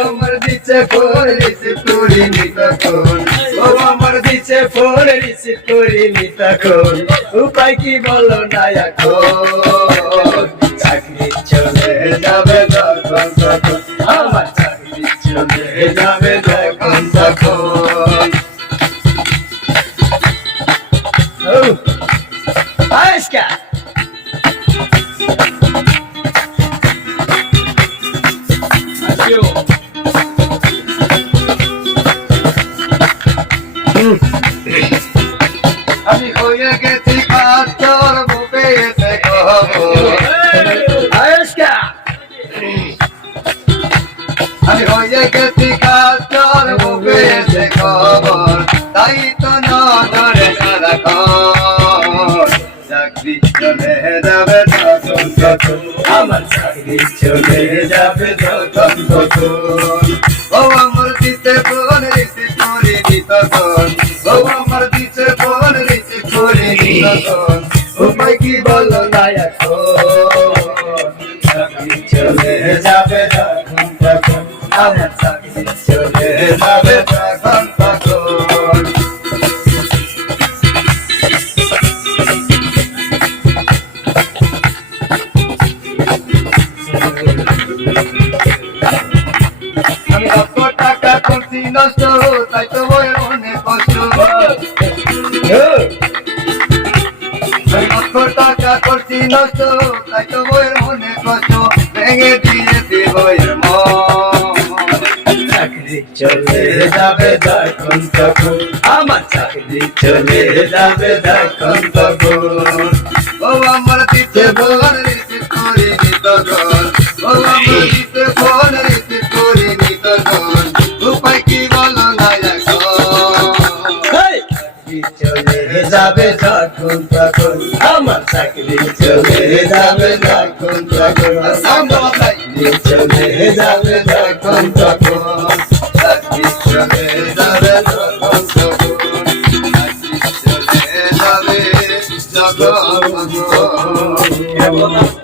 আমার দিচ্ছে phone receive করিনি ও আমার দিচ্ছে ফোন রিসিভ করিনি উপায় কি বলো না এখন? চাকরি চলে যাবে তখন তখন। আমার চাকরি চলে যাবে তখন। হয়ে গেছি কাতর বুকে এসে খবর। আমি হয়ে গেছি কাতর বুকে এসে খবর। তাই তো চাকরি চলে যাবে তখন তখন। আমার চাকরি চলে যাবে তখন তখন। ও আমার দিতে ফোন রিসিভ করিনি তখন উপায় কি বলো না এখন চলে যাবে তখন আমি লক্ষ টাকা করছি নষ্ট, তাই তো অনেক কষ্ট। লক্ষ টাকা করছি নষ্ট তাই তো বই অনেক কষ্ট। ভেঙে দিয়েছি বইয়ের মন। চাকরি চলে যাবে যখন তখন আমার চাকরি চলে যাবে দেখুন তখন। ও আমার দিতে যাবে তখন তখন আমার চাকরি চলে যাবে তখন তখন আমার চাকরি চলে যাবে তখন তখন চাকরি চলে যাবে তখন তখন চাকরি চলে যাবে যখন